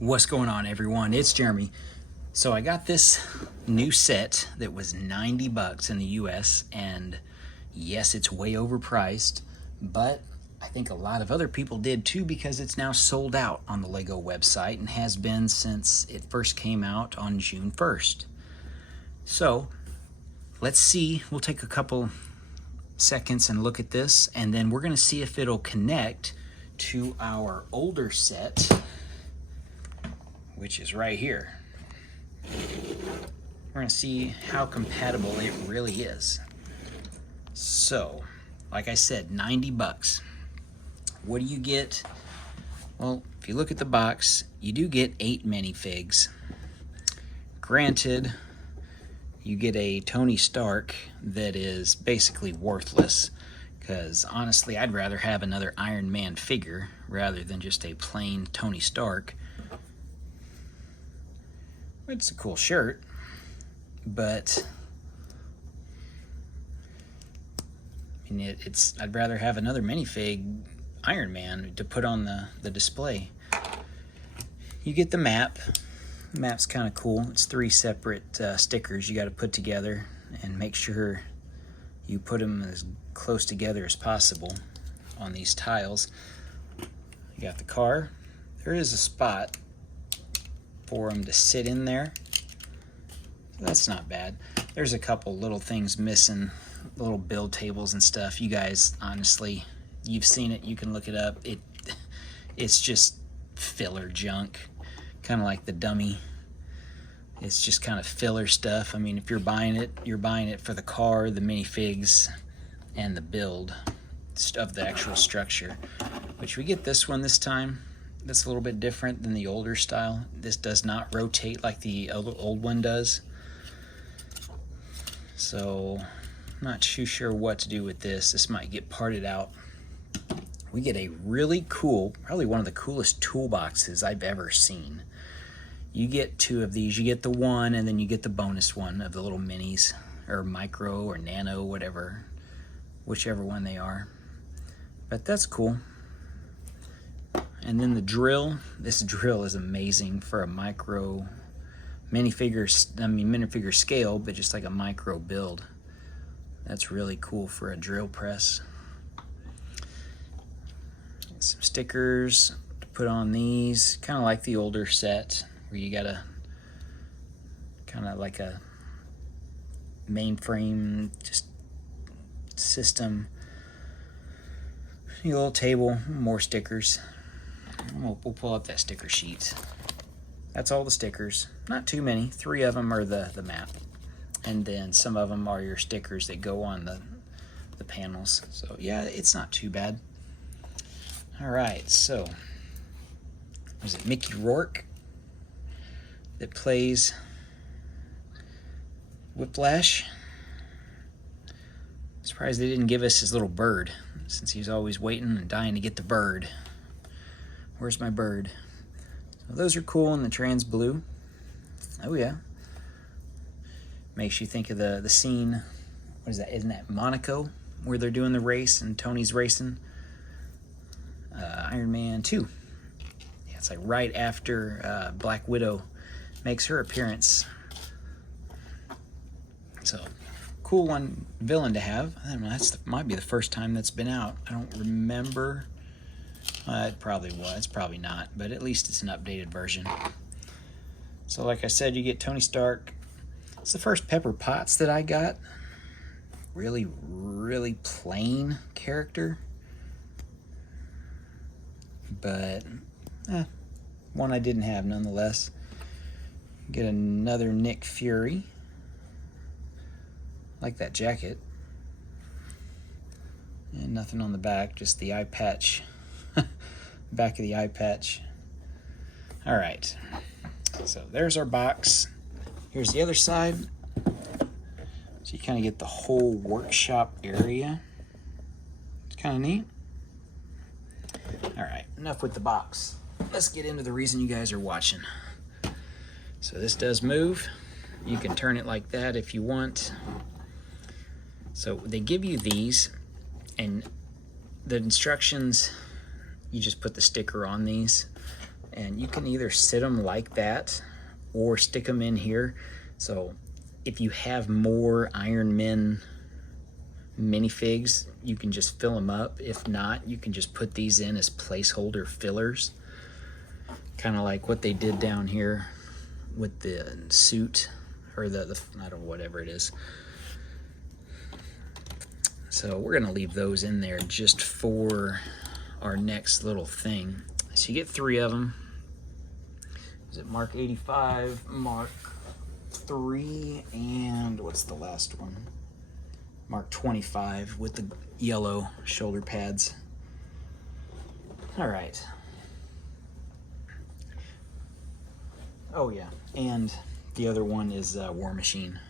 What's going on, everyone? It's Jeremy. So I got this new set that was 90 bucks in the US, and yes, it's way overpriced, but I think a lot of other people did too because it's now sold out on the Lego website and has been since it first came out on June 1st. So let's see, we'll take a couple seconds and look at this, and then we're going to see if it'll connect to our older set, which is right here. We're going to see how compatible it really is. So, like I said, 90 bucks. What do you get? Well, if you look at the box, you do get 8 minifigs. Granted, you get a Tony Stark that is basically worthless, because honestly, I'd rather have another Iron Man figure rather than just a plain Tony Stark. It's a cool shirt, but I mean, I'd rather have another minifig Iron Man to put on the display. You get the map. The map's kind of cool. It's 3 separate stickers you got to put together and make sure you put them as close together as possible on these tiles. You got the car. There is a spot for them to sit in there. So that's not bad. There's a couple little things missing, little build tables and stuff. You guys, honestly, you've seen it. You can look it up. It's just filler junk, kind of like the dummy. It's just kind of filler stuff. I mean, if you're buying it for the car, the minifigs, and the build of the actual structure. But we get this one this time. That's a little bit different than the older style. This does not rotate like the old one does. So, I'm not too sure what to do with this. This might get parted out. We get a really cool, probably one of the coolest toolboxes I've ever seen. You get 2 of these. You get the one, and then you get the bonus one of the little minis, or micro, or nano, whatever, whichever one they are. But that's cool. And then the drill. This drill is amazing for a micro minifigure scale, but just like a micro build. That's really cool for a drill press. Some stickers to put on these, kind of like the older set, where you got a kind of like a mainframe just system. A little table, more stickers. We'll pull up that sticker sheet. That's all the stickers. Not too many. 3 of them are the map. And then some of them are your stickers that go on the panels. So yeah, it's not too bad. Alright, so was it Mickey Rourke that plays Whiplash? Surprised they didn't give us his little bird, since he's always waiting and dying to get the bird. Where's my bird? So those are cool in the trans blue. Oh yeah. Makes you think of the scene, what is that? Isn't that Monaco, where they're doing the race and Tony's racing? Iron Man 2. Yeah, it's like right after Black Widow makes her appearance. So, cool one villain to have. I don't know, might be the first time that's been out. I don't remember. It probably was, probably not, but at least it's an updated version. So like I said, you get Tony Stark. It's the first Pepper Potts that I got. Really, really plain character. But, one I didn't have nonetheless. Get another Nick Fury. Like that jacket. And nothing on the back, just the eye patch. Back of the eye patch. Alright, so there's our box. Here's the other side. So you kind of get the whole workshop area. It's kind of neat. Alright, enough with the box. Let's get into the reason you guys are watching. So this does move. You can turn it like that if you want. So they give you these, and the instructions, you just put the sticker on these, And you can either sit them like that or stick them in here. So if you have more Ironman minifigs, you can just fill them up. If not, you can just put these in as placeholder fillers, kind of like what they did down here with the suit, or the I don't know, whatever it is. So we're gonna leave those in there just for our next little thing. So you get 3 of them. Is it Mark 85, Mark 3, and what's the last one? Mark 25 with the yellow shoulder pads. All right. Oh yeah, and the other one is War Machine.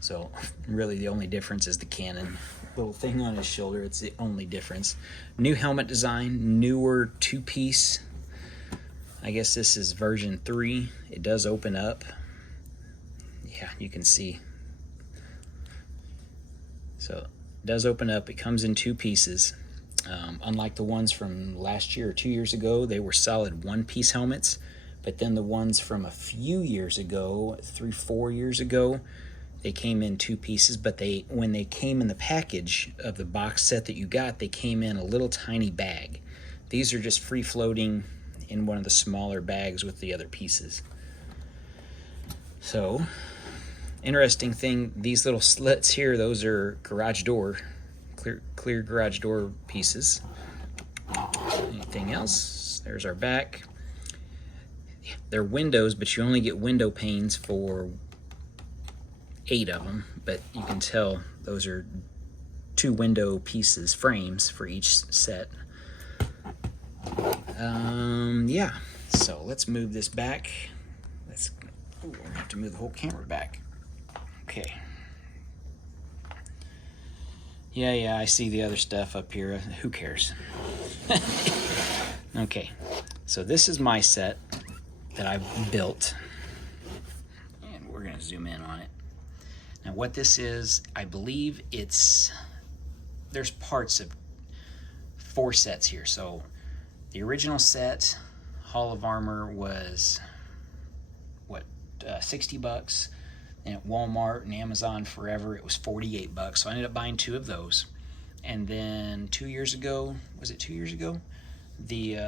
So really the only difference is the cannon little thing on his shoulder. It's the only difference. New helmet design, newer 2-piece. I guess this is version 3. It does open up. Yeah, you can see. So it does open up. It comes in 2 pieces. Unlike the ones from last year or 2 years ago, they were solid 1-piece helmets. But then the ones from a few years ago, 3-4 years ago, they came in 2 pieces. But when they came in the package of the box set that you got, they came in a little tiny bag. These are just free floating in one of the smaller bags with the other pieces. So, interesting thing, these little slits here, those are garage door, clear garage door pieces. Anything else? There's our back. They're windows, but you only get window panes for 8 of them, but you can tell those are 2 window pieces, frames for each set. Yeah, so let's move this back. We're gonna have to move the whole camera back. Okay. Yeah, I see the other stuff up here. Who cares? Okay, so this is my set that I've built, and we're gonna zoom in on it. Now what this is, I believe there's parts of 4 sets here. So the original set, Hall of Armor, was what, $60, and at Walmart and Amazon forever it was $48. So I ended up buying 2 of those. And then 2 years ago, was it 2 years ago, the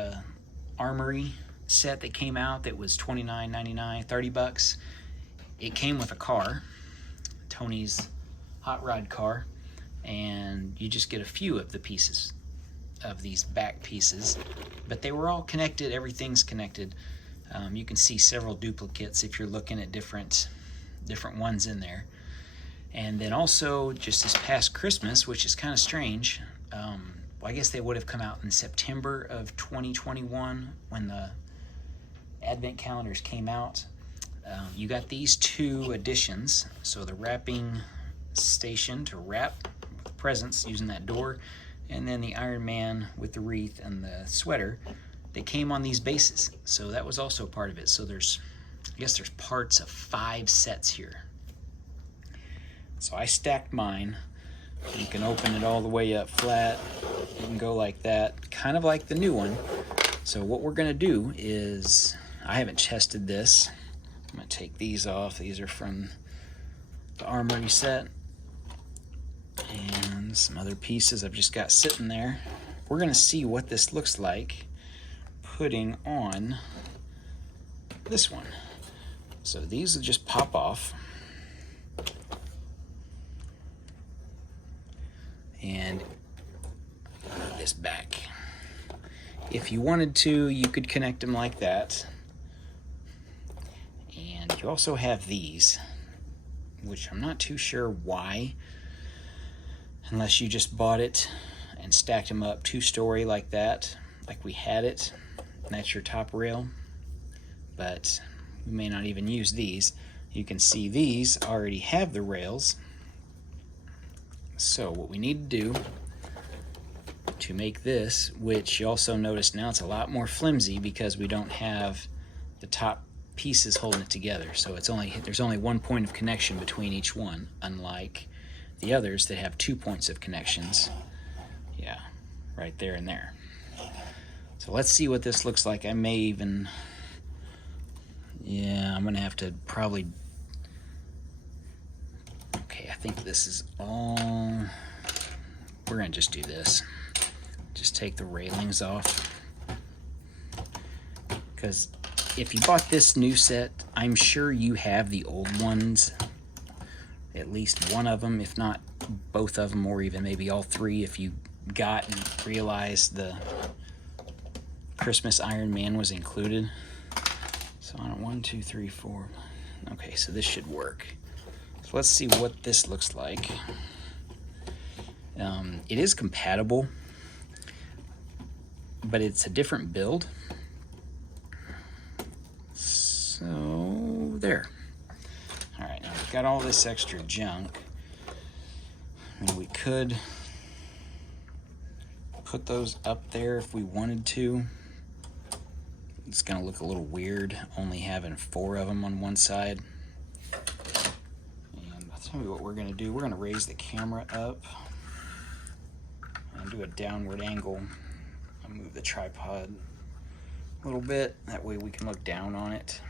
Armory set that came out that was $29.99, $30. It came with a car, Tony's hot rod car, and you just get a few of the pieces of these back pieces, but they were all connected. Everything's connected. You can see several duplicates if you're looking at different ones in there. And then also just this past Christmas, which is kind of strange, well, I guess they would have come out in September of 2021 when the Advent calendars came out. You got these 2 additions. So the wrapping station to wrap presents using that door, and then the Iron Man with the wreath and the sweater. They came on these bases, so that was also part of it. So I guess there's parts of 5 sets here. So I stacked mine. You can open it all the way up flat. You can go like that, kind of like the new one. So what we're gonna do is, I haven't tested this. I'm gonna take these off. These are from the Armory set. And some other pieces I've just got sitting there. We're gonna see what this looks like putting on this one. So these will just pop off. And put this back. If you wanted to, you could connect them like that. And you also have these, which I'm not too sure why, unless you just bought it and stacked them up 2-story like that, like we had it, and that's your top rail. But we may not even use these. You can see these already have the rails. So what we need to do to make this, which you also notice now it's a lot more flimsy because we don't have the top pieces holding it together. So there's only 1 point of connection between each one, unlike the others that have 2 points of connections. Yeah, right there and there. So So let's see what this looks like. I may even, yeah, I'm gonna have to probably, okay, I think this is all, we're gonna just do this. Just take the railings off. Because if you bought this new set, I'm sure you have the old ones. At least one of them, if not both of them, or even maybe all three if you got and realized the Christmas Iron Man was included. So I don't, 1, 2, 3, 4. Okay, so this should work. So let's see what this looks like. It is compatible, but it's a different build. So there. All right, now we've got all this extra junk. I mean, we could put those up there if we wanted to. It's gonna look a little weird only having 4 of them on one side. And I'll tell you what we're gonna do. We're gonna raise the camera up and do a downward angle. I'll move the tripod a little bit. That way we can look down on it.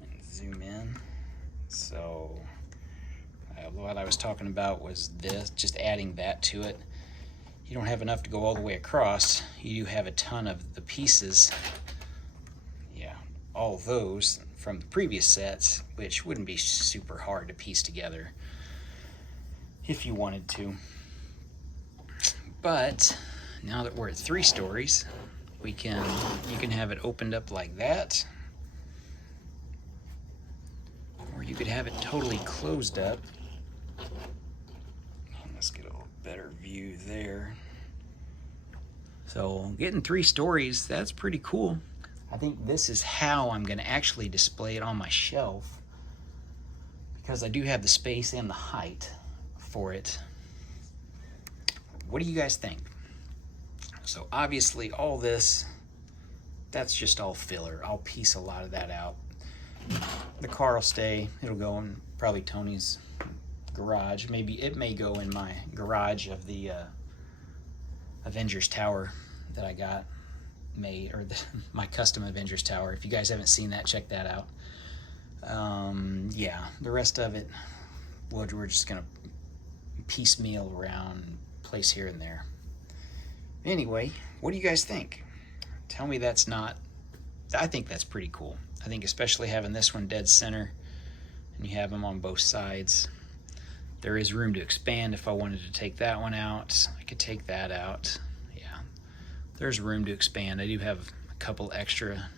And zoom in. So what I was talking about was this, just adding that to it. You don't have enough to go all the way across. You do have a ton of the pieces, yeah, all of those from the previous sets, which wouldn't be super hard to piece together if you wanted to. But now that we're at 3 stories, you can have it opened up like that, or you could have it totally closed up. Let's get a little better view there. So getting 3 stories, that's pretty cool. I think this is how I'm going to actually display it on my shelf, because I do have the space and the height for it. What do you guys think? So obviously all this, that's just all filler. I'll piece a lot of that out. The car will stay. It'll go in probably Tony's garage. Maybe it may go in my garage of the Avengers Tower that I got made, or my custom Avengers Tower. If you guys haven't seen that, check that out. Yeah, the rest of it, we're just gonna piecemeal around, place here and there. Anyway, what do you guys think? Tell me that's not, I think that's pretty cool. I think especially having this one dead center and you have them on both sides. There is room to expand. If I wanted to take that one out, I could take that out. Yeah, there's room to expand. I do have a couple extra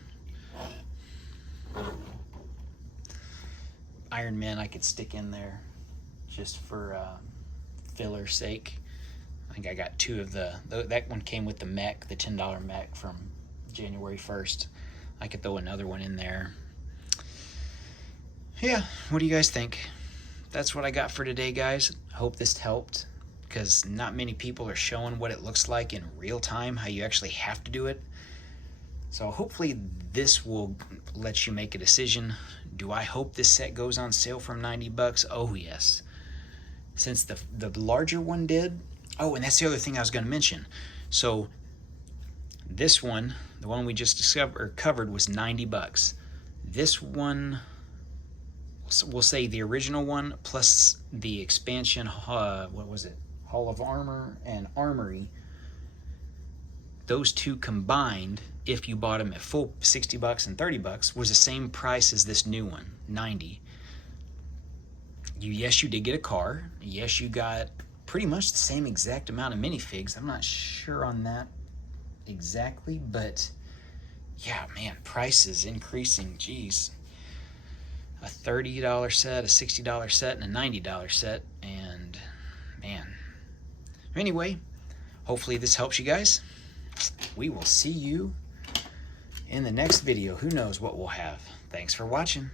Iron Men I could stick in there just for filler sake. I think I got 2 of that one came with the mech, the $10 mech from January 1st. I could throw another one in there. Yeah, what do you guys think? That's what I got for today, guys. I hope this helped, because not many people are showing what it looks like in real time, how you actually have to do it. So hopefully this will let you make a decision. Do I hope this set goes on sale from $90? Oh yes. Since the larger one did. Oh, and that's the other thing I was going to mention. So this one, the one we just covered, was $90. This one, we'll say the original one plus the expansion, what was it, Hall of Armor and Armory, those 2 combined, if you bought them at full $60 and $30, was the same price as this new one, $90. Yes, you did get a car. Yes, you got pretty much the same exact amount of minifigs. I'm not sure on that exactly, but yeah, man, prices increasing. Geez, a $30 set, a $60 set, and a $90 set, and man. Anyway, hopefully this helps you guys. We will see you in the next video. Who knows what we'll have. Thanks for watching.